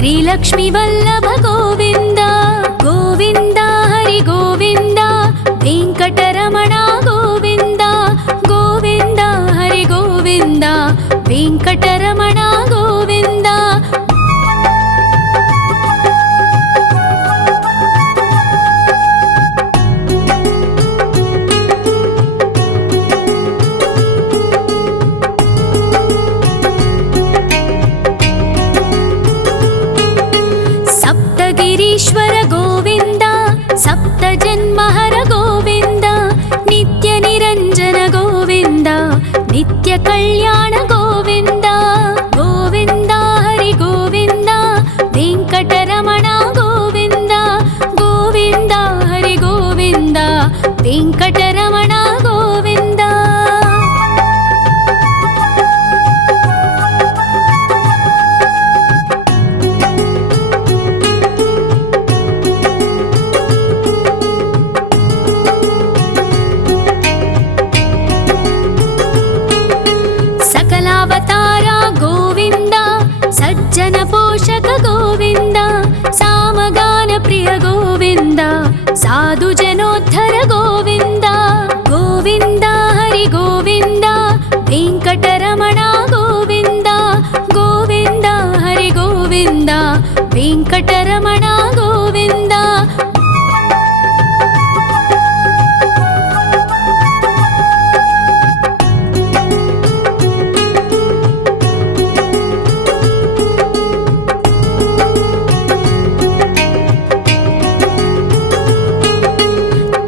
श्रीलक्ष्मी वल्लभ गोविंद गोविंद हरि गोविंद वेंकटरमण गोविंद गोविंद हरि गोविंद वेंकटरमण गोविंद सप्तगिरीश्वर गोविंद सप्तजन्महर गोविंद नित्य निरंजन गोविंद नित्य कल्याण गोविंद गोविंद हरि गोविंद वेंकटरमण गोविंद गोविंद हरि गोविंद वेंकटरमण गोविंद सकलावतारा गोविंद सज्जन पोषक गोविंद सामगान प्रिय गोविंद साधु जनोद्धर गोविंद गोविंद हरि गोविंद वेंकटरमण गोविंद गोविंद हरि गोविंद वेंकटरमण गोविंद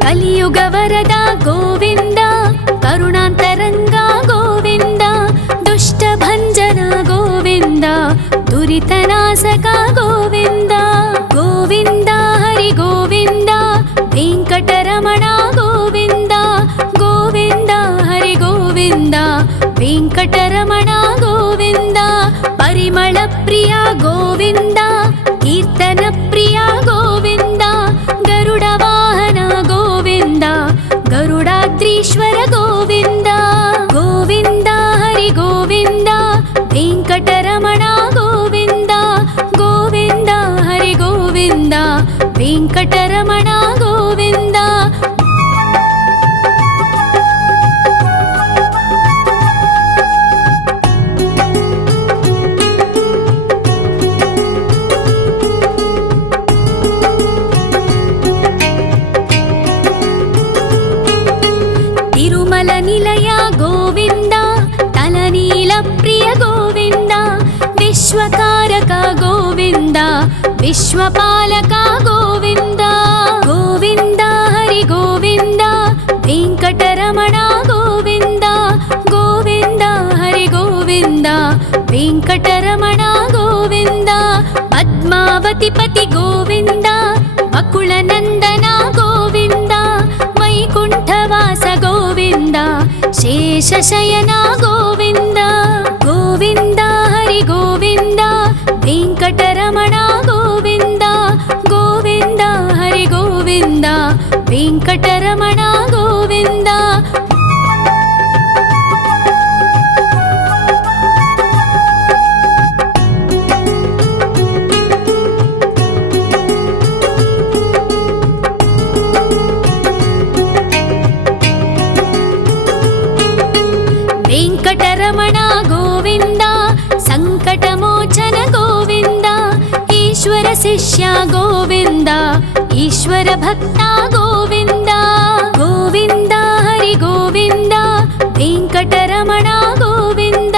कलियुग वरदा गोविंद करुणांतरंग गोविंद दुष्ट भंजन गोविंद दुरितनाशक गोविंद गोविंद हरि गोविंद वेंकटरमण गोविंद गोविंद हरि गोविंद वेंकटरमण गोविंद परिमल प्रिय गोविंद कीर्तन प्रिय गोविंद गरुड वाहन गोविंद गरुडाद्रीश्वर गोविंद गोविंद हरि गोविंद वेंकटरमण गोविंद गोविंद हरि गोविंद वेंकटरमण गोविंद तिरुमल निलय गोविंद तलनील प्रिय गोविंद विश्वकारक गोविंद विश्वपालक गोविंद गोविंद हरि गोविंद वेंकटरमण गोविंद गोविंद हरि गोविंद वेंकटरमण गोविंद पद्मावती पति गोविंद अकुलनंदन गोविंद वैकुंठवास गोविंद शेषशयन गोविंद गोविंद हरि गोविंद वेंकटरमण गोविंद गोविंद हरि गोविंद वेंकटरमण गोविंद वेंकटरमण गोविंद संकटमोचन गोविंद ईश्वर शिष्य गोविंद ईश्वर भक्त गोविंद गोविंद हरि गोविंद वेंकटरमण गोविंद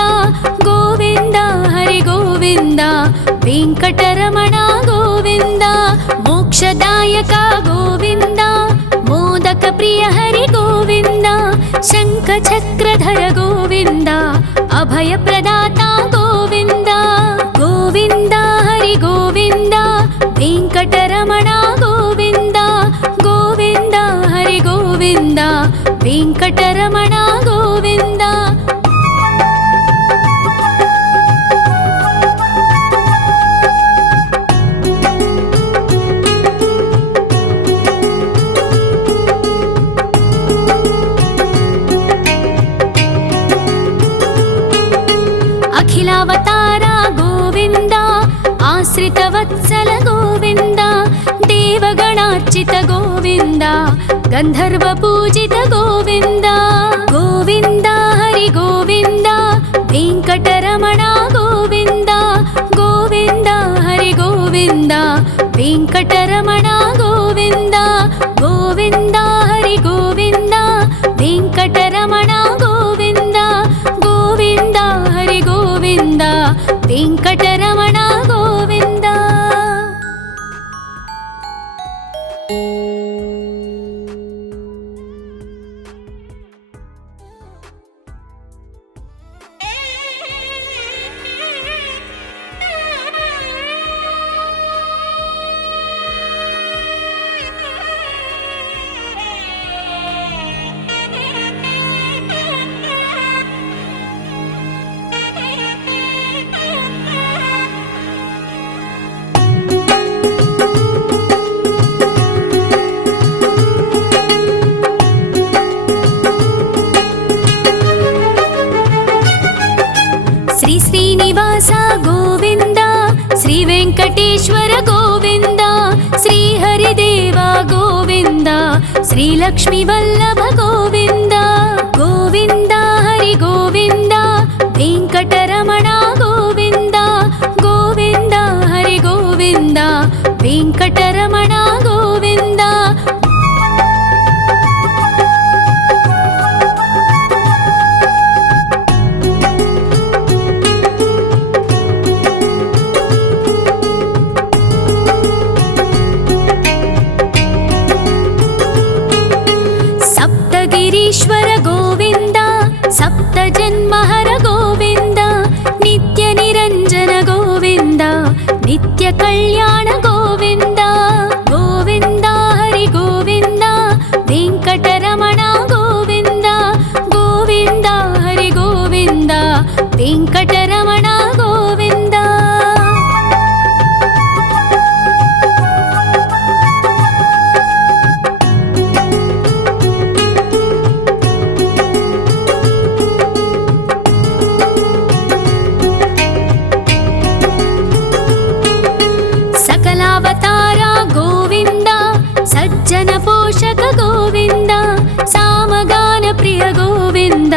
गोविंद हरि गोविंद वेंकटरमण गोविंद मोक्षदायक गोविंद मोदक प्रिय हरि गोविंद शंख चक्रधर गोविंद अभय प्रदाता गोविंद गोविंद हरि गोविंद वेंकटरमण गोविंद गोविंद हरि गोविंद वेंकटरमण गोविंद अखिलावतारा गोविंद आश्रित स्वामितवत्सल गोविन्द देवगणार्चित गोविन्द गन्धर्वपूजित गोविन्द गोविन्द हरि गोविन्द वेङ्कटरमण गोविन्द गोविन्द हरि गोविन्द वेङ्कटरमण गोविन्द गोविन्द हरि गोविन्द वेङ्कटरमण गोविन्द गोविन्द हरि गोविन्द वेङ्कटरमण गोविन्द। श्री श्रीनिवास गोविन्द श्री वेङ्कटेश्वर गोविन्द श्री हरिदेव गोविन्द श्री लक्ष्मीवल्लभ गोविन्द गोविन्द हरि गोविन्द वेङ्कटरमण गोविन्द गोविन्द हरि गोविन्द वेङ्कटरमण गोविन्द। सप्तगिरीश्वर गोविन्द सप्तजन्महर गोविन्द नित्यनिरञ्जन गोविन्द नित्यकल्याण गोविन्द गोविन्द हरि गोविन्द वेङ्कटरमण गोविन्द गोविन्द हरि गोविन्द वेङ्कटरमण गोविन्द। सकलावतार गोविन्द सज्जन पोषक गोविन्द सामगान प्रिय गोविन्द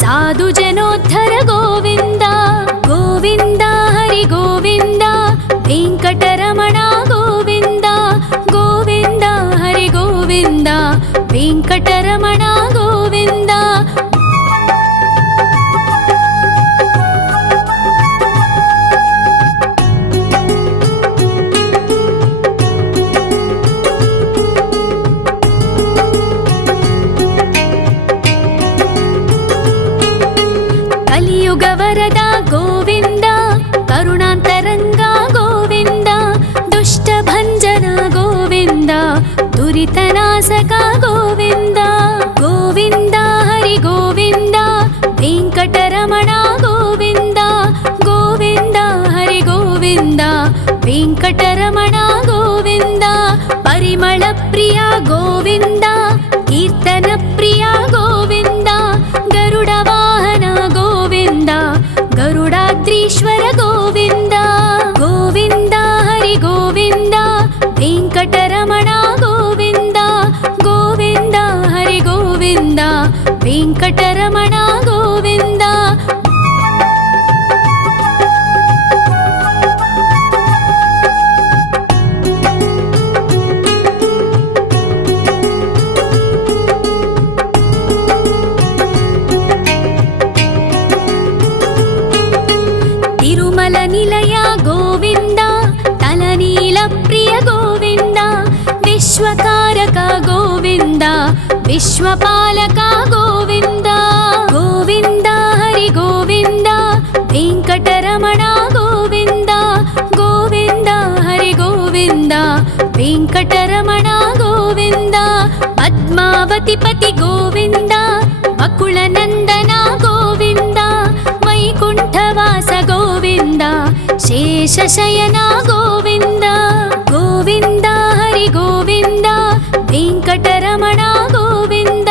साधु जनोद्धर गोविन्द गोविन्द हरि गोविन्द वेङ्कटरमण गोविन्द गोविन्द हरि गोविन्द वेङ्कटरमण गोविन्द। कलियुग वरद गोविन्द करुणान्तरङ्ग गोविन्द दुष्टभञ्जन गोविन्द दुरितनाशक गोविन्द गोविन्द हरि गोविन्द वेङ्कटरमण गोविन्द गोविन्द हरि गोविन्द वेङ्कटरमण गोविन्द। परिमल प्रिय गोविन्द कीर्तन प्रिय गोविन्द गरुड वाहन गोविन्द गरुडाद्रीश्वर गोविन्द गोविन्द हरि गोविन्द वेङ्कटरमण गोविन्द गोविन्द हरि गोविन्द वेङ्कटरमण गोविन्द। तिरुमल निलय गोविन्द तलनील प्रिय गोविन्द विश्वकारक गोविन्द विश्वपालक गोविन्द गोविन्द हरि गोविन्द वेङ्कटरमण गोविन्द गोविन्द हरि गोविन्द वेङ्कटरमण गोविन्द। पद्मावतिपति गोविन्द अकुलनन्दन गोविन्द वैकुण्ठवास गोविन्द शेषशयन गोविन्द गोविन्द हरि गोविन्द वेङ्कटरमण गोविन्द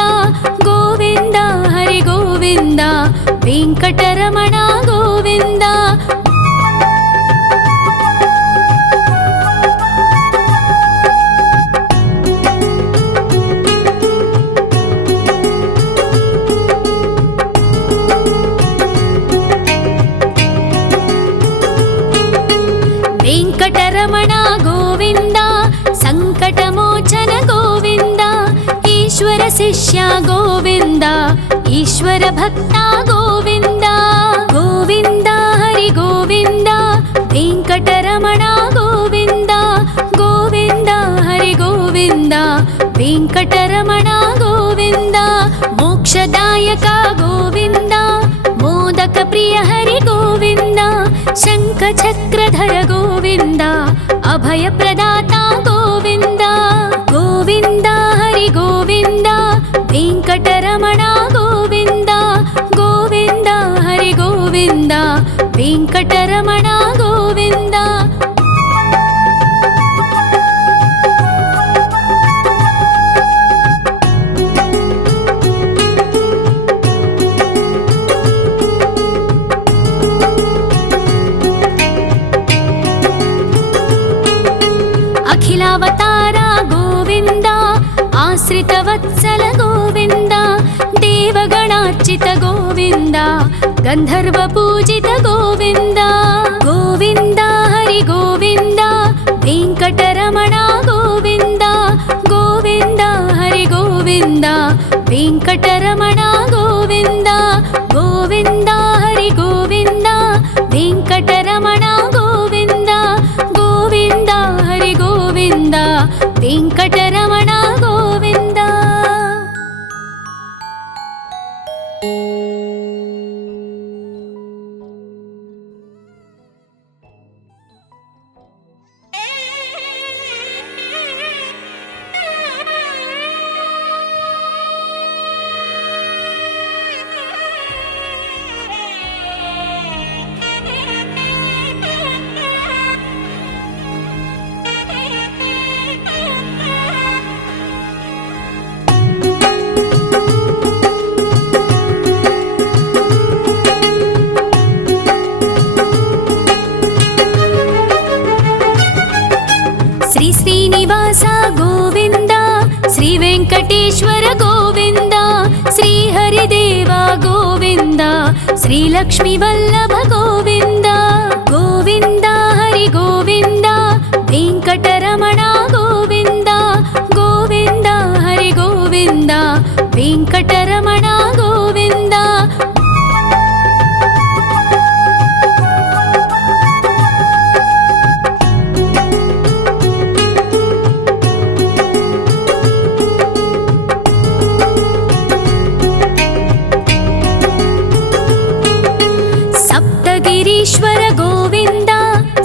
गोविन्द हरि गोविन्द वेङ्कटरमण गोविन्द। వెంకటరమణ గోవింద సంకటమోచన గోవింద ఈశ్వర శిష్య గోవింద ఈశ్వర భక్త గోవింద గోవింద హరి గోవింద వెంకటరమణ గోవింద గోవింద హరి గోవింద వెంకటరమణ గోవింద మోక్షదాయక గోవింద మోదక ప్రియ హరి గోవింద శంఖ చక్రధర గోవింద అభయ ప్రదాత గోవింద గోవింద హరి గోవింద వెంకటరమణ గోవింద గోవింద హరి గోవింద వెంకటరమణ గోవింద అఖిలావతార గోవింద ఆశ్రితవత్సల గోవింద దేవగణార్చిత గోవింద గంధర్వ పూజిత గోవింద గోవింద హరి గోవింద వెంకటరమణ గోవింద గోవింద హరి గోవింద వెంకటరమణ గోవింద గోవింద హరి గోవింద వెంకటరమణ గోవింద గోవింద హరి గోవింద వెంకటరమణ గోవింద శ్రీ శ్రీనివాస గోవింద శ్రీ వెంకటేశ్వర గోవింద శ్రీ హరిదేవ గోవింద శ్రీ లక్ష్మీ వల్లభ గోవింద గోవింద హరి గోవింద వెంకటరమణ గోవింద గోవింద హరి గోవింద వెంకటరమణ గోవింద సప్తగిరీశ్వర గోవింద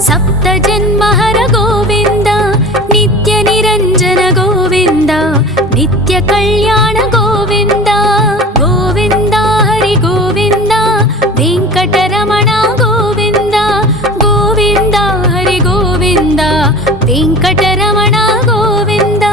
సప్త జన్మహర గోవింద నిత్య నిరంజన గోవింద నిత్య కళ్యాణ గోవింద గోవింద హరి గోవింద వెంకటరమణ గోవింద గోవింద హరి గోవింద వెంకటరమణ గోవింద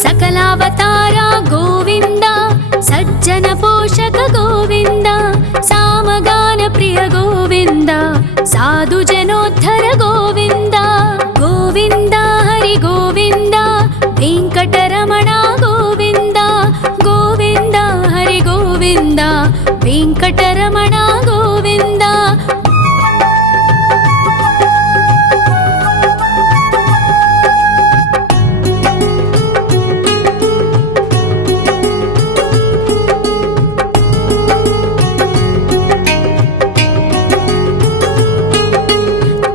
సకలావతార గోవింద సజ్జన పోషక గోవింద సామగాన ప్రియ గోవింద సాధు జనోద్ధర గోవింద గోవింద హరి గోవింద వెంకటరమణ గోవింద గోవింద హరి గోవింద వెంకటరమణ గోవింద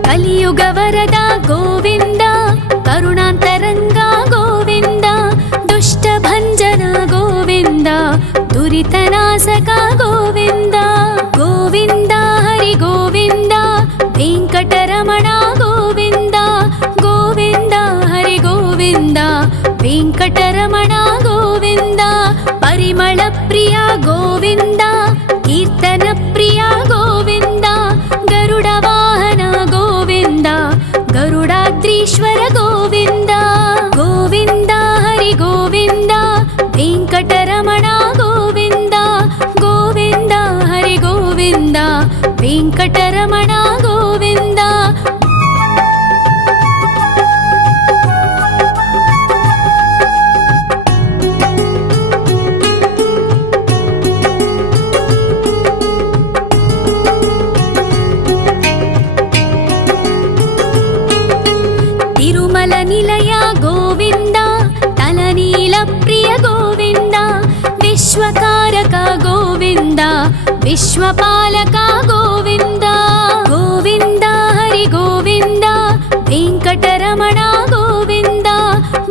కలియుగ వరద గోవింద కరుణాంతరంగ గోవింద దుష్ట భంజన గోవింద దురితనాశక గోవింద గోవింద హరి గోవింద వెంకటరమణ గోవింద గోవింద హరి గోవింద వెంకటరమణ గోవింద పరిమళ ప్రియ గోవింద కీర్తన ప్రియ గోవింద గరుడ వాహన గోవింద గరుడాద్రీశ్వర గోవింద గోవింద హరి గోవింద వెంకటరమణ గోవింద గోవింద హరి గోవింద వెంకటరమణ గోవింద ನಿಲಯ ಗೋವಿಂದ ತಲನೀಲ ಪ್ರಿಯ ಗೋವಿಂದ ವಿಶ್ವಕಾರಕ ಗೋವಿಂದ ವಿಶ್ವಪಾಲಕ ಗೋವಿಂದ ಗೋವಿಂದ ಹರಿ ಗೋವಿಂದ ವೆಂಕಟರಮಣ ಗೋವಿಂದ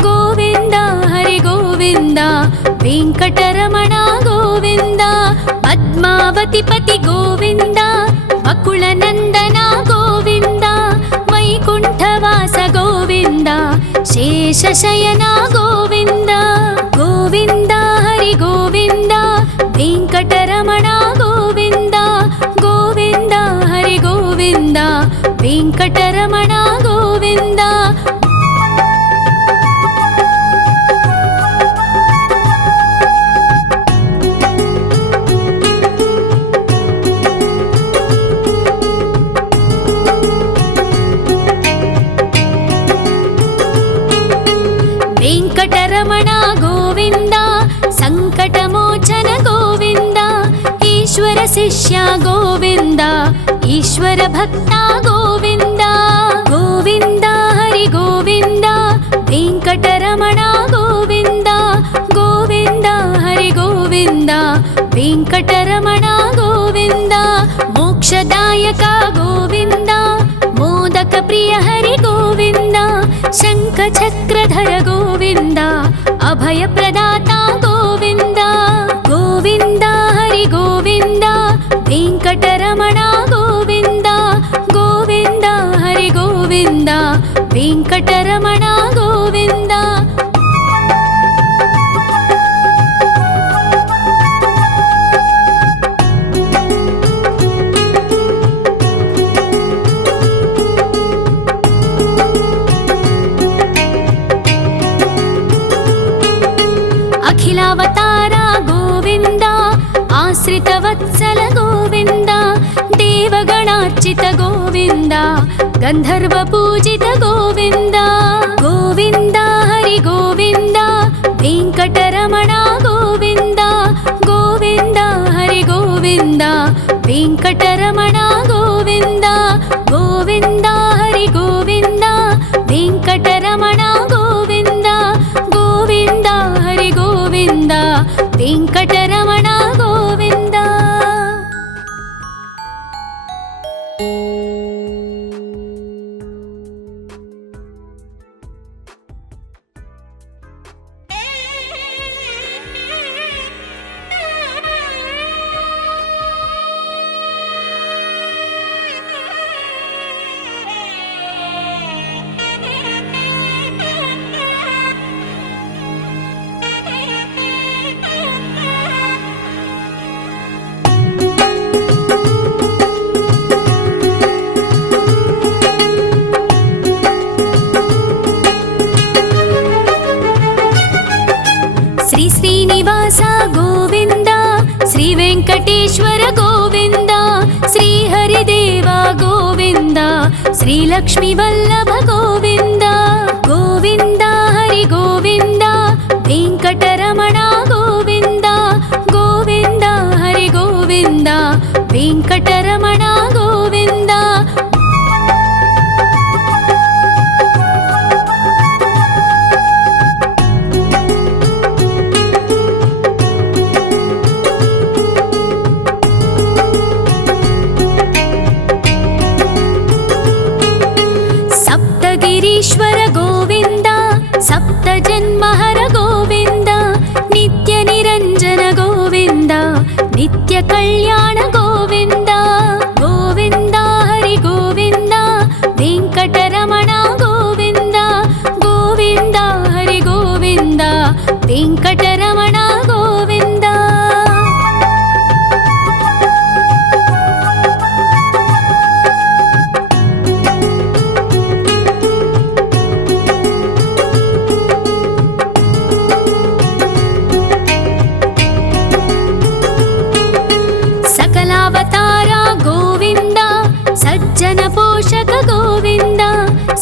ಗೋವಿಂದ ಹರಿ ಗೋವಿಂದ ವೆಂಕಟರಮಣ ಗೋವಿಂದ ಪದ್ಮಾವತಿ ಪತಿ ಗೋವಿಂದ ಅಕುಳನಂದನ ಗೋವಿಂದ ವೈಕುಂಠವಾಸ ಗೋವಿಂದ ಶೇಷಶಯನ ಗೋವಿಂದ ಗೋವಿಂದ ಹರಿ ಗೋವಿಂದ ವೆಂಕಟರಮಣ ಗೋವಿಂದ ಗೋವಿಂದ ಹರಿ ಗೋವಿಂದ ವೆಂಕಟರಮಣ ಗೋವಿಂದ ವೆಂಕಟರಮಣ ಗೋವಿಂದ ಸಂಕಟಮೋಚನ ಗೋವಿಂದ ಈಶ್ವರ ಶಿಷ್ಯ ಗೋವಿಂದ ಈಶ್ವರ ಭಕ್ತ ಗೋವಿಂದ ಗೋವಿಂದ ಹರಿ ಗೋವಿಂದ ವೆಂಕಟರಮಣ ಗೋವಿಂದ ಗೋವಿಂದ ಹರಿ ಗೋವಿಂದ ವೆಂಕಟರಮಣ ಗೋವಿಂದ ಮೋಕ್ಷದಾಯಕ ಗೋವಿಂದ ಮೋದಕ ಪ್ರಿಯ ಹರಿ ಗೋವಿಂದ ಶಂಖ ಚಕ್ರಧರ ಗೋವಿಂದ ಅಭಯ ಪ್ರದಾತ ಗೋವಿಂದ ಗೋವಿಂದ ಹರಿ ಗೋವಿಂದ ವೆಂಕಟರಮಣ ಗೋವಿಂದ ಗೋವಿಂದ ಹರಿ ಗೋವಿಂದ ವೆಂಕಟರಮಣ ಗೋವಿಂದ ಅಖಿಲಾವತಾರ ಗೋವಿಂದ ಆಶ್ರಿತ ವತ್ಸಲ ಗೋವಿಂದ ದೇವಗಣಾರ್ಚಿತ ಗೋವಿಂದ ಗಂಧರ್ವ ಪೂಜಿತ ಗೋವಿಂದ ಗೋವಿಂದ ಹರಿ ಗೋವಿಂದ ವೆಂಕಟರಮಣ ಗೋವಿಂದ ಗೋವಿಂದ ಹರಿ ಗೋವಿಂದ ವೆಂಕಟರಮಣ ಗೋವಿಂದ ಗೋವಿಂದ ಹರಿ ಗೋವಿಂದ ವೆಂಕಟರಮಣ ಗೋವಿಂದ ಗೋವಿಂದ ಹರಿ ಗೋವಿಂದ ವೆಂಕಟರಮಣ ಗೋವಿಂದ ಶ್ರೀ ಶ್ರೀನಿವಾಸ ಗೋವಿಂದ ಶ್ರೀ ವೆಂಕಟೇಶ್ವರ ಗೋವಿಂದ ಶ್ರೀ ಹರಿದೇವ ಗೋವಿಂದ ಶ್ರೀ ಲಕ್ಷ್ಮೀ ವಲ್ಲಭ ಗೋವಿಂದ ಗೋವಿಂದ ಹರಿ ಗೋವಿಂದ ವೆಂಕಟರಮಣ ಗೋವಿಂದ ಗೋವಿಂದ ಹರಿ ಗೋವಿಂದ ವೆಂಕಟರಮಣ ಗೋವಿಂದ ಸಪ್ತಗಿರೀಶ್ವರ ಗೋವಿಂದ ಸಪ್ತ ಜನ್ಮಹರ ಗೋವಿಂದ ನಿತ್ಯ ನಿರಂಜನ ಗೋವಿಂದ ನಿತ್ಯ ಕಲ್ಯಾಣ ಗೋವಿಂದ ಗೋವಿಂದ ಹರಿ ಗೋವಿಂದ ವೆಂಕಟರಮಣ ಗೋವಿಂದ ಗೋವಿಂದ ಹರಿ ಗೋವಿಂದ ವೆಂಕಟರಮಣ ಗೋವಿಂದ ಸಕಲಾವತಾರ ಗೋವಿಂದ ಸಜ್ಜನ ಪೋಷಕ ಗೋವಿಂದ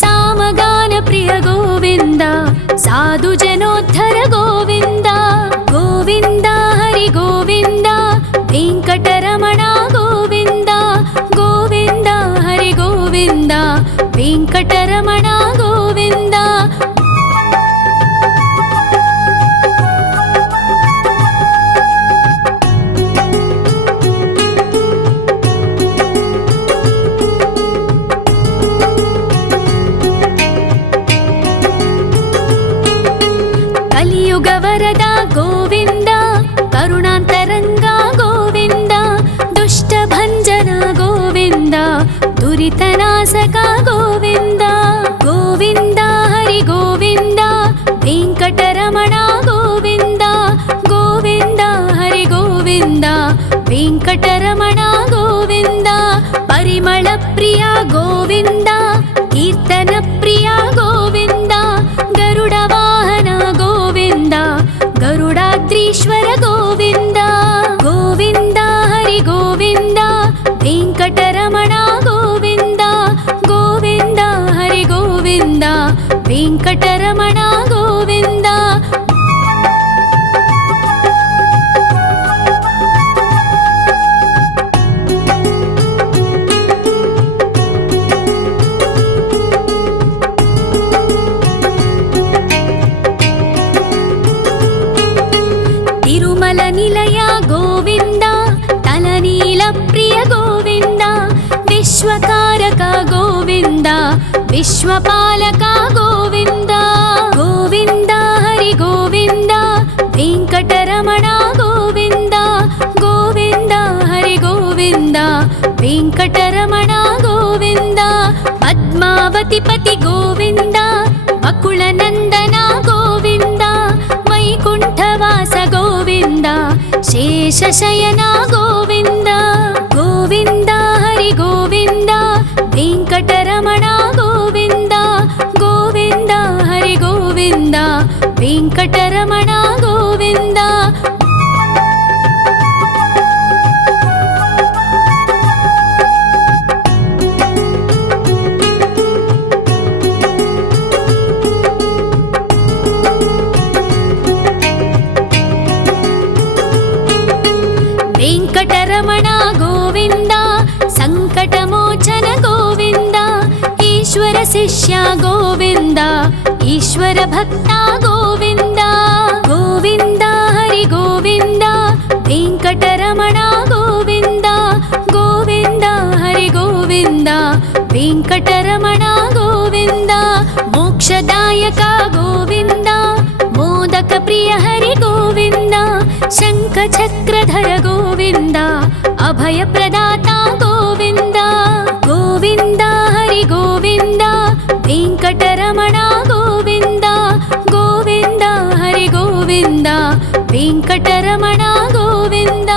ಸಾಮಗಾನ ಪ್ರಿಯ ಗೋವಿಂದ ಸಾಧು ಜನೋದ್ಧರ ಗೋವಿಂದ ಗೋವಿಂದ ಹರಿ ಗೋವಿಂದ ವೆಂಕಟರಮಣ ಗೋವಿಂದ ಗೋವಿಂದ ಹರಿ ಗೋವಿಂದ వెంకటరమణ గోవింద. కలియుగ వరద గోవింద, కరుణాంతరంగ గోవింద, దుష్ట భంజన గోవింద, దురితనాశక గోవింద. గోవింద హరి గోవింద, వెంకటరమణ గోవింద. గోవింద హరి గోవింద, వెంకటరమణ గోవింద. పరిమళ ప్రియ గోవింద, కీర్తన ప్రియ గోవింద. గరుడ వాహన గోవింద, గరుడాద్రీశ్వర గోవింద. గోవింద హరి గోవింద, వెంకటరమణ గోవింద. గోవింద హరి గోవింద, వెంకటరమణ గోవింద. తిరుమల నిలయ గోవింద, తలనీల ప్రియ గోవింద. విశ్వకారక గోవింద, విశ్వపాలక గోవింద. గోవింద హరి గోవింద, వెంకటరమణ గోవింద. గోవింద హరి గోవింద, వెంకటరమణ గోవింద. పద్మావతి పతి గోవింద, అకుల నందన గోవింద. వైకుంఠవాస గోవింద, శేషశయన గోవింద. గోవింద హరి గోవింద, వెంకటరమణ గోవింద. గోవింద హరి గోవింద, వెంకటరమణ గోవింద. వెంకటరమణ గోవింద, సంకటమోచన గోవింద. ఈశ్వర శిష్య గోవింద, ఈశ్వర భక్త గోవింద. గోవింద హరి గోవింద, వెంకటరమణ గోవింద. గోవింద హరి గోవింద, వెంకటరమణ గోవింద. మోక్షదాయక గోవింద, మోదక ప్రియ హరి గోవింద. శంఖ చక్రధర గోవింద, అభయ ప్రదాత గోవింద. గోవింద హరి గోవింద, వెంకటరమణ గోవింద. గోవింద హరి గోవింద, వెంకటరమణ గోవింద.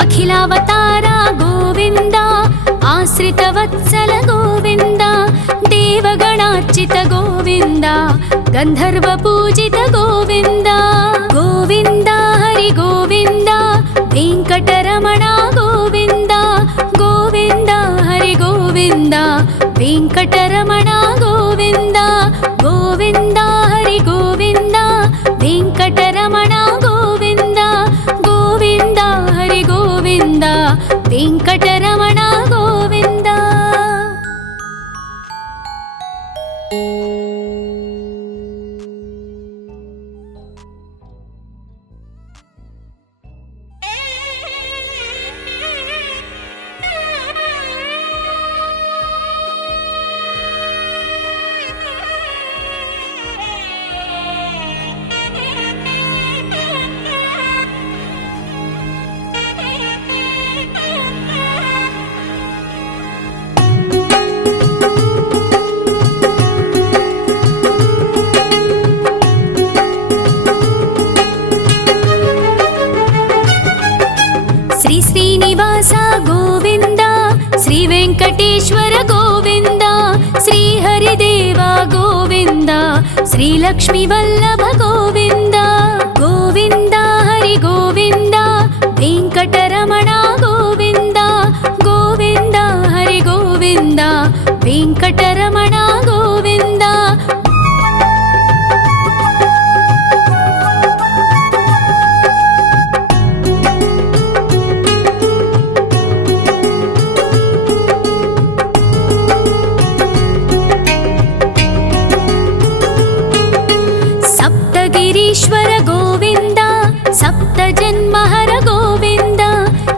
అఖిలావతార గోవింద, ఆశ్రిత వత్సల గోవింద. దేవగణార్చిత గోవింద, గంధర్వ పూజిత గోవింద. గోవింద హరి గోవింద, వెంకటరమణ గోవింద. గోవింద హరి గోవింద, వెంకటరమణ గోవింద. గోవింద హరి గోవింద, వెంకటరమణ గోవింద. గోవింద హరి గోవింద, వెంకటరమణ గోవింద. శ్రీనివాస గోవింద, శ్రీ వెంకటేశ్వర గోవింద. శ్రీహరిదేవ గోవింద, శ్రీలక్ష్మీ వల్లభ గోవింద. గోవింద హరి గోవింద, వెంకటరమణ గోవింద. గోవింద హరి గోవింద, ಗೋವಿಂದ ವೆಂಕಟರಮಣ ಗೋವಿಂದ. ಸಪ್ತಗಿರೀಶ್ವರ ಗೋವಿಂದ ಸಪ್ತ ಜನ್ಮಹರ ಗೋವಿಂದ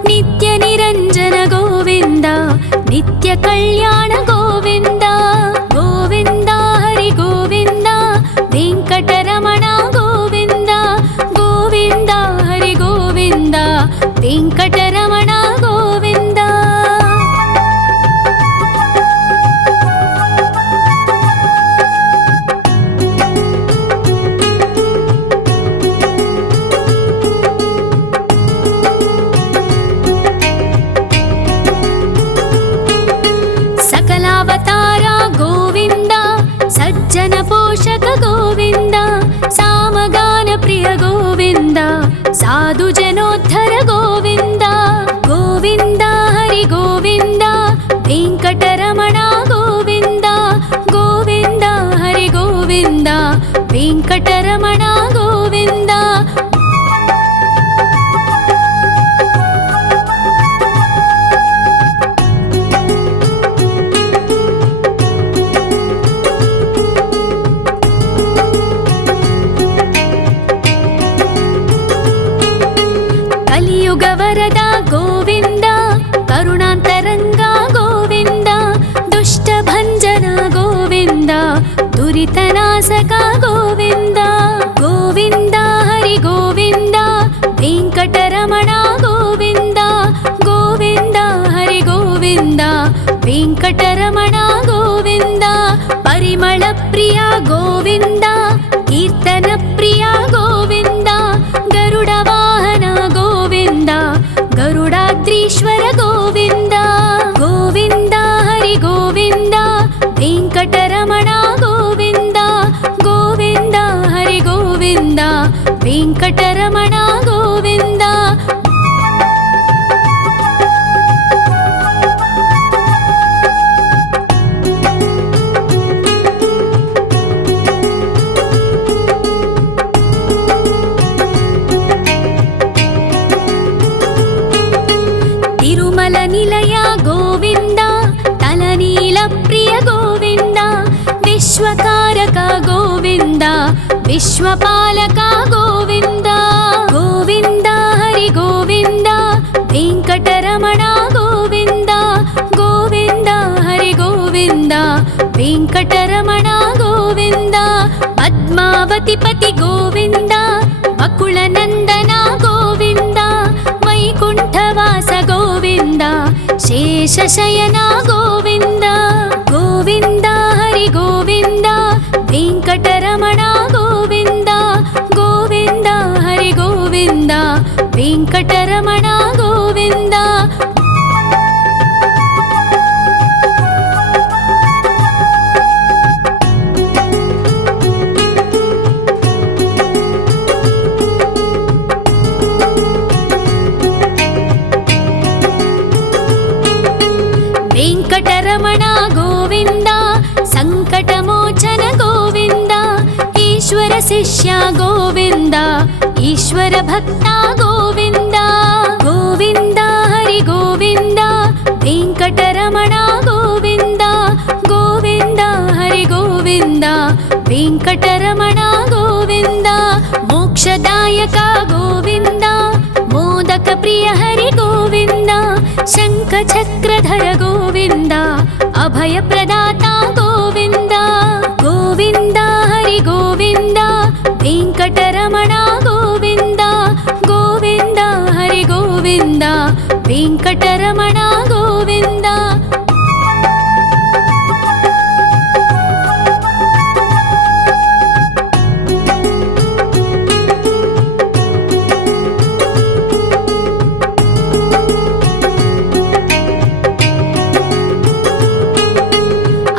ನಿತ್ಯ ನಿರಂಜನ ಗೋವಿಂದ ನಿತ್ಯ ಕಲ್ಯಾಣ ಗೋವಿಂದ. ಗೋವಿಂದ ಹರಿ ಗೋವಿಂದ ವೆಂಕಟರಮಣ ಗೋವಿಂದ. ಗೋವಿಂದ ಹರಿ ಗೋವಿಂದ ವೆಂಕಟರಮಣ ಗೋವಿಂದ. ಅವತಾರ ಗೋವಿಂದ ಸಜ್ಜನ ಪೋಷಕ ಗೋವಿಂದ ಸಾಮಗಾನ ಪ್ರಿಯ ಗೋವಿಂದ ಸಾಧು ಜನೋದ್ಧರ ಗೋವಿಂದ. ಗೋವಿಂದ ಹರಿ ಗೋವಿಂದ ವೆಂಕಟರಮಣ ಗೋವಿಂದ. ಗೋವಿಂದ ಹರಿ ಗೋವಿಂದ ವೆಂಕಟರಮಣ ಗೋವಿಂದ. ಕಲಿಯುಗ ವರದ ಗೋವಿಂದ ಕರುಣಾಂತರಂಗ ಗೋವಿಂದ ದುಷ್ಟ ಭಂಜನ ಗೋವಿಂದ ದುರಿತನಾಶಕ ಗೋವಿಂದ. ಗೋವಿಂದ ಹರಿ ಗೋವಿಂದ ವೆಂಕಟರಮಣ ಗೋವಿಂದ. ಗೋವಿಂದ ಹರಿ ಗೋವಿಂದ ವೆಂಕಟರಮಣ ಗೋವಿಂದ. ಪರಿಮಳ ಪ್ರಿಯ ಗೋವಿಂದ ಕೀರ್ತನ ಪ್ರಿಯ ಗೋವಿಂದ. ಗರುಡ ವಾಹನ ಗೋವಿಂದ ಗರುಡಾದ್ರೀಶ್ವರ ಗೋವಿಂದ. ಗೋವಿಂದ ಹರಿ ಗೋವಿಂದ ವೆಂಕಟರಮಣ ಗೋವಿಂದ. ಗೋವಿಂದ ಹರಿ ಗೋವಿಂದ ವೆಂಕಟರಮಣ ಗೋವಿಂದ. ತಿರುಮಲ ನಿಲಯ ಗೋವಿಂದ ತಲನೀಲ ಪ್ರಿಯ ಗೋವಿಂದ. ವಿಶ್ವಕಾರಕ ಗೋವಿಂದ ವಿಶ್ವಪಾಲಕ ಗೋವಿಂದ. ಗೋವಿಂದ ಹರಿ ಗೋವಿಂದ ವೆಂಕಟರಮಣ ಗೋವಿಂದ. ಗೋವಿಂದ ಹರಿ ಗೋವಿಂದ ವೆಂಕಟರಮಣ ಗೋವಿಂದ. ಪದ್ಮಾವತಿ ಪತಿ ಗೋವಿಂದ ಅಕುಳ ನಂದನ ಗೋವಿಂದ. ವೈಕುಂಠವಾಸ ಗೋವಿಂದ ಶೇಷಶಯನ ಗೋವಿಂದ. ಗೋವಿಂದ ಹರಿ ಗೋವಿಂದ ವೆಂಕಟರಮಣ ಗೋವಿಂದ. ಗೋವಿಂದ ಹರಿ ಗೋವಿಂದ ವೆಂಕಟರಮಣ ಗೋವಿಂದ. ವೆಂಕಟರಮಣ ಗೋವಿಂದ ಸಂಕಟಮೋಚನ ಗೋವಿಂದ. ಈಶ್ವರ ಶಿಷ್ಯ ಗೋವಿಂದ ಈಶ್ವರ ಭಕ್ತ ಗೋವಿಂದ. ಗೋವಿಂದ ಹರಿ ಗೋವಿಂದ ವೆಂಕಟರಮಣ ಗೋವಿಂದ. ಗೋವಿಂದ ಹರಿ ಗೋವಿಂದ ವೆಂಕಟರಮಣ ಗೋವಿಂದ. ಮೋಕ್ಷದಾಯಕ ಗೋವಿಂದ ಮೋದಕ ಪ್ರಿಯ ಹರಿ ಗೋವಿಂದ. ಶಂಖ ಚಕ್ರಧರ ಗೋವಿಂದ ಅಭಯ ಪ್ರದಾತ ಗೋವಿಂದ. ಗೋವಿಂದ ಹರಿ ಗೋವಿಂದ ವೆಂಕಟರಮಣ ಗೋವಿಂದ. ಗೋವಿಂದ ಹರಿ ಗೋವಿಂದ ವೆಂಕಟರಮಣ ಗೋವಿಂದ.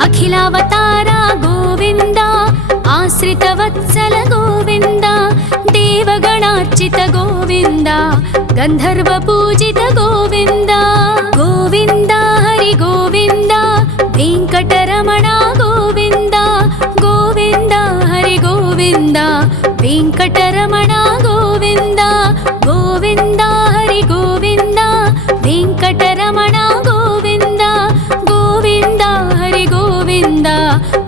ಅಖಿಲಾವತಾರ ಗೋವಿಂದ ಆಶ್ರಿತ ವತ್ಸಲ ಗೋವಿಂದ. ದೇವಗಣಾರ್ಚಿತ ಗೋವಿಂದ ಗಂಧರ್ವ ಪೂಜಿತ ಗೋವಿಂದ. ಗೋವಿಂದ ಹರಿ ಗೋವಿಂದ వెంకటరమణ గోవింద గోవింద హరి గోవింద వెంకటరమణ గోవింద గోవింద హరి గోవింద వెంకటరమణ గోవింద గోవింద హరి గోవింద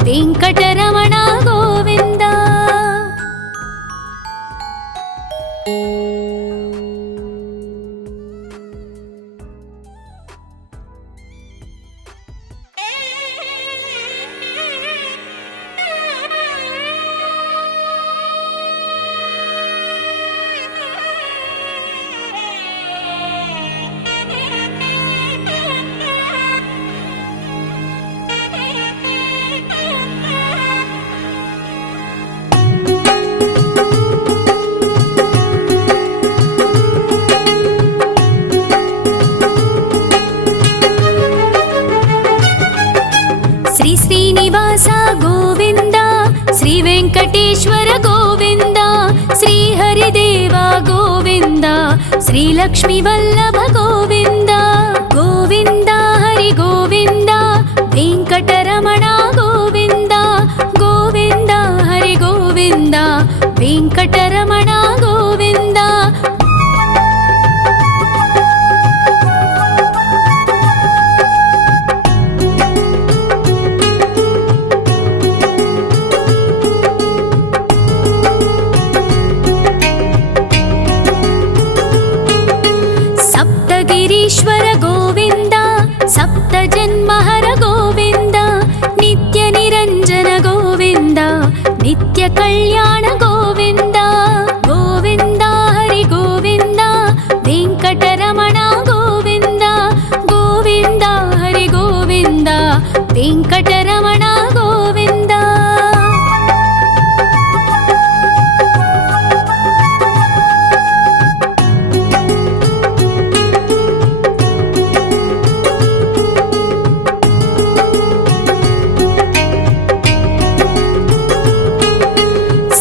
వెంకటరమణ గోవింద. శ్రీ శ్రీనివాస గోవింద శ్రీ వెంకటేశ్వర గోవింద శ్రీ హరిదేవ గోవింద శ్రీ లక్ష్మీ వల్లభ గోవింద గోవింద హరి గోవింద వెంకటరమణ గోవింద గోవింద హరి గోవింద వెంకటరమణ గోవింద. సప్తగిరీశ్వర గోవింద సప్త జన్మహర గోవింద నిత్య నిరంజన గోవింద నిత్య కళ్యాణ గోవింద గోవింద హరి గోవింద వెంకటరమణ గోవింద గోవింద హరి గోవింద వెంకటరమణ గోవింద.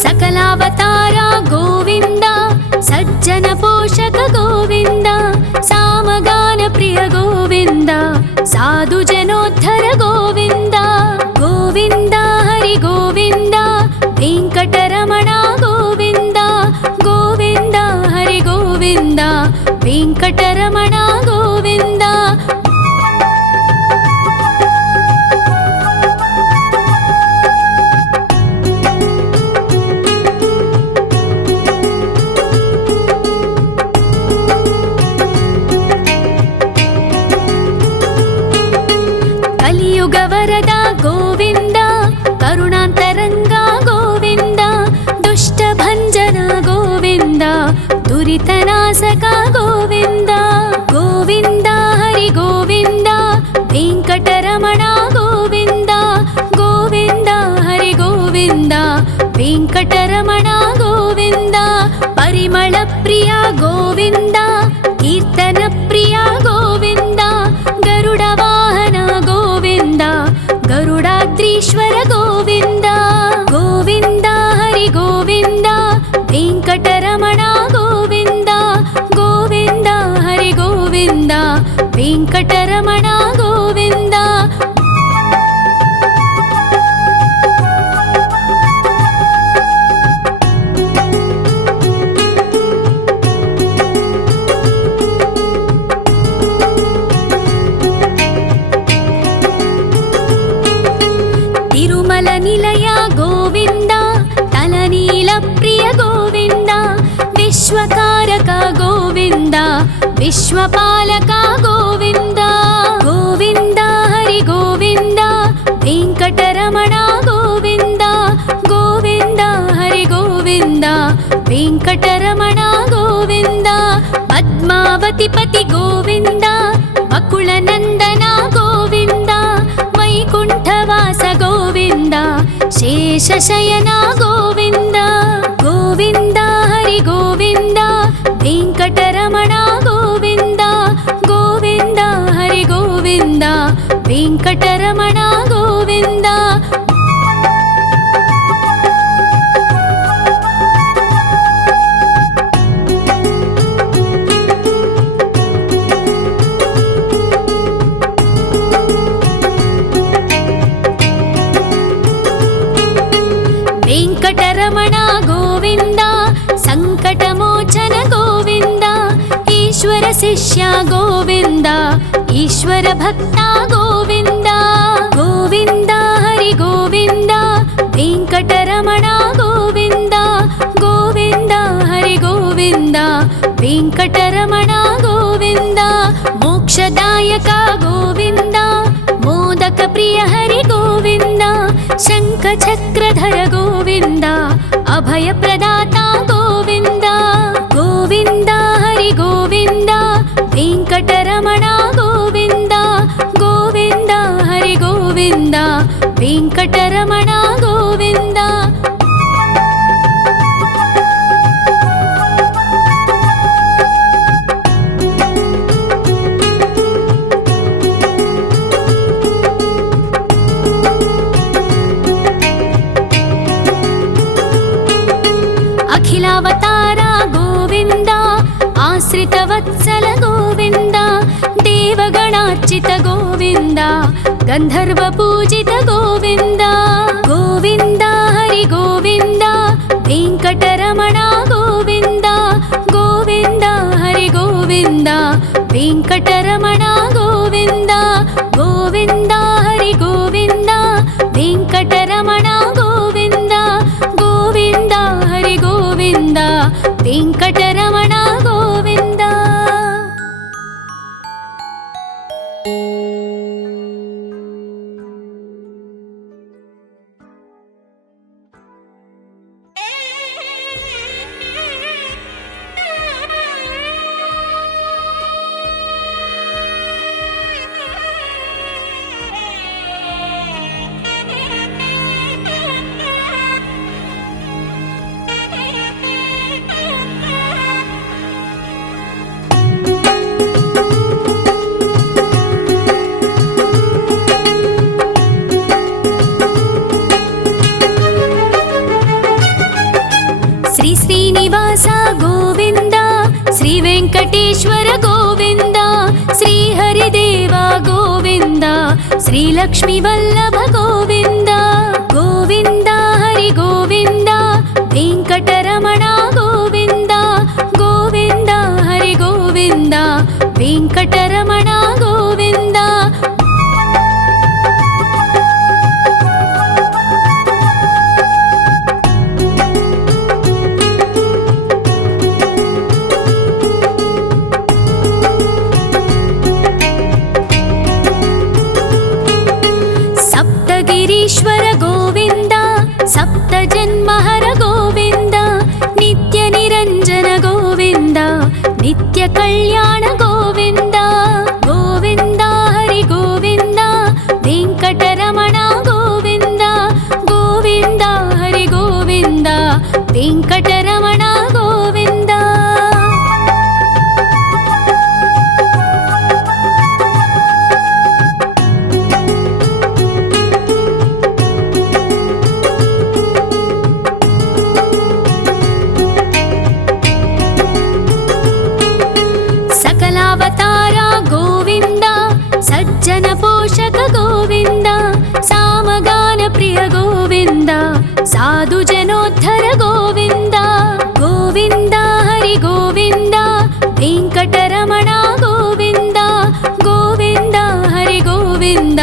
సకలావతార గోవింద సజ్జన పోషక గోవింద సామగాన ప్రియ గోవింద సాధు జనోద్ధర గోవింద గోవింద హరి గోవింద వెంకటరమణ గోవింద గోవింద హరి గోవింద వెంకటరమణ గోవింద. కలియుగ వరద గోవింద కరుణాంతరంగ గోవింద దుష్ట భంజన గోవింద దురితనాశక గోవింద గోవింద హరి గోవింద వెంకటరమణ గోవింద గోవింద హరి గోవింద వెంకటరమణ గోవింద. పరిమళ ప్రియ గోవింద కీర్తన ప్రియ గోవింద గరుడ వాహన గోవింద గరుడాద్రీశ్వర గోవింద గోవింద హరి గోవింద వెంకటరమణ గోవింద గోవింద హరి గోవింద వెంకటరమణ గోవింద. తిరుమల నిలయ గోవింద తలనీల ప్రియ గోవింద విశ్వకారక గోవింద విశ్వపాలక గోవింద గోవింద హరి గోవింద వెంకటరమణ గోవింద గోవింద హరి గోవింద వెంకటరమణ గోవింద. పద్మావతిపతి గోవింద అకుల నందన గోవింద వైకుంఠవాస గోవింద శేషశయన గోవింద గోవింద హరి గోవింద వెంకటరమణ గోవింద గోవింద హరి గోవింద వెంకటరమణ గోవింద. వెంకటరమణ గోవింద సంకటమోచన గోవింద ఈశ్వర శిష్య గోవింద ఈశ్వర భక్త గోవింద గోవింద హరి గోవింద వెంకటరమణ గోవింద గోవింద హరి గోవింద వెంకటరమణ గోవింద మోక్షదాయక గోవింద మోదక ప్రియ హరి గోవింద శంఖ చక్రధర గోవింద అభయ ప్రదాత గోవింద గోవింద హరి గోవింద వెంకటరమణ గోవింద గోవింద హరి గోవింద వెంకటరమణ గోవింద అఖిలావతార గోవింద ఆశ్రితవత్సల గోవింద దేవగణార్చిత గోవింద గంధర్వ పూజిత గోవింద గోవింద హరి గోవింద వెంకటరమణ గోవింద గోవింద హరి గోవింద వెంకటరమణ గోవింద గోవింద హరి గోవింద వెంకటరమణ గోవింద గోవింద హరి గోవింద వెంకటరమణ గోవింద శ్రీ శ్రీనివాస గోవింద శ్రీ వెంకటేశ్వర గోవింద శ్రీ హరిదేవ గోవింద శ్రీ లక్ష్మీ వల్లభ గోవింద గోవింద హరి గోవింద వెంకటరమణ గోవింద గోవింద హరి గోవింద వెంకటరమణ గోవింద సప్తగిరీశ్వర గోవింద సప్త జన్మహర గోవింద నిత్య నిరంజన గోవింద నిత్య కళ్యాణ గోవింద గోవింద హరి గోవింద వెంకటరమణ గోవింద గోవింద హరి గోవింద వెంకటరమణ గోవింద సకలావతార గోవింద సజ్జన పోషక గోవింద సామగాన ప్రియ గోవింద సాధు జనోద్ధర గోవింద గోవింద హరి గోవింద వెంకటరమణ గోవింద గోవింద హరి గోవింద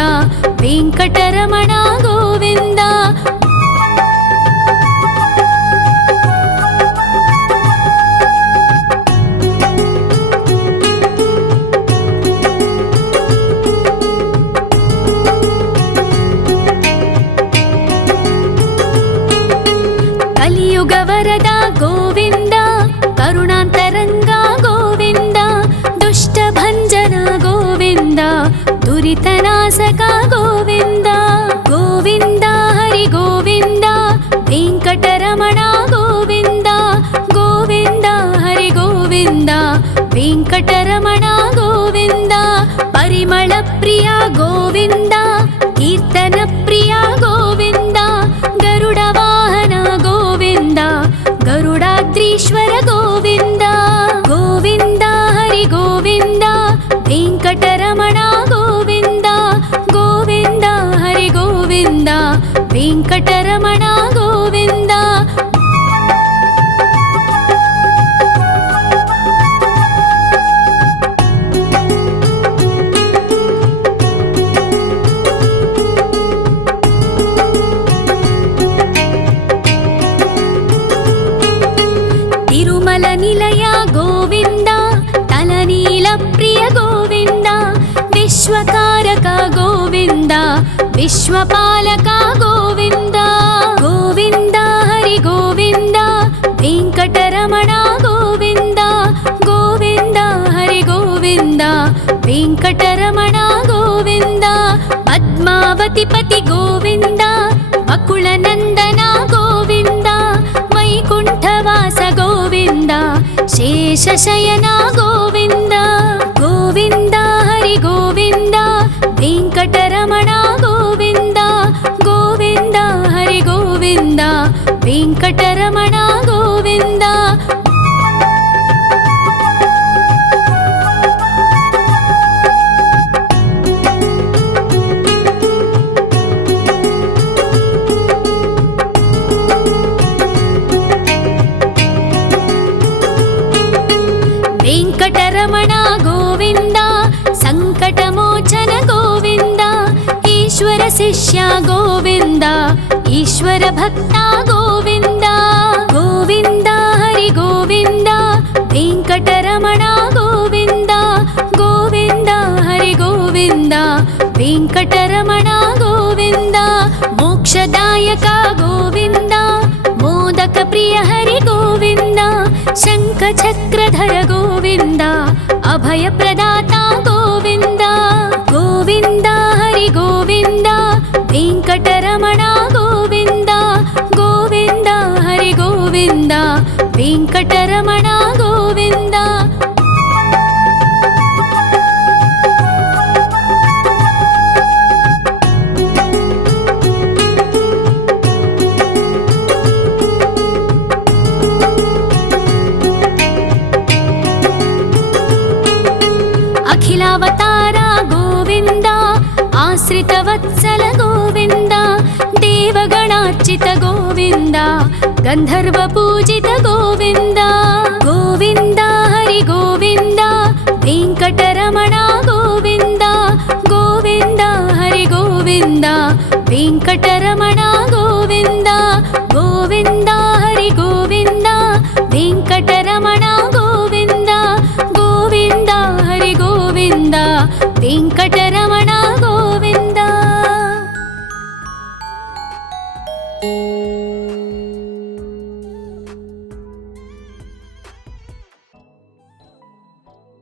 వెంకటరమణ గోవింద కలియుగ వరద గోవింద కరుణాంతరంగ గోవింద దుష్ట భంజన గోవింద దురితనాశక గోవింద గోవింద विश्वकारक गोविन्द विश्वपालक गोविन्द गोविन्द हरि गोविन्द वेङ्कटरमण गोविन्द गोविन्द हरि गोविन्द वेङ्कटरमण गोविन्द पद्मावतिपति गोविन्द अकुलनन्दन गोविन्द वैकुण्ठवास गोविन्द शेषशयन गोविन्द गोविन्द हरि गोविन्द वेङ्कटरमण गोविन्द गोविन्द हरि गोविन्द वेङ्कटरमण गोविन्द वेङ्कटरमण गोविन्द सङ्कटमोचन गोविन्द ईश्वर शिष्य गोविन्द ईश्वर भक्ता गोविन्द गोविन्द हरि गोविन्द वेङ्कटरमण गोविन्द गोविन्द हरि गोविन्द वेङ्कटरमण गोविन्द मोक्षदायक गोविन्द मोदक प्रिय हरि गोविन्द शङ्खचक्रधर गोविन्द अभयप्रदाता गोविन्द गोविन्द हरि गोविन्द वेङ्कटरमण गोविन्द गोविन्द हरि गोविन्द वेङ्कटरमण गोविन्द अखिलावतार गोविन्द आश्रितवत्सल गोविन्द देवगणार्चित गोविन्द गन्धर्वपूजित गोविन्द गोविन्द हरि गोविन्द वेङ्कटरमण गोविन्द गोविन्द हरि गोविन्द वेङ्कटरमण गोविन्द गोविन्द हरि गोविन्द वेङ्कटरमण गोविन्द गोविन्द हरि गोविन्द वेङ्कटरमण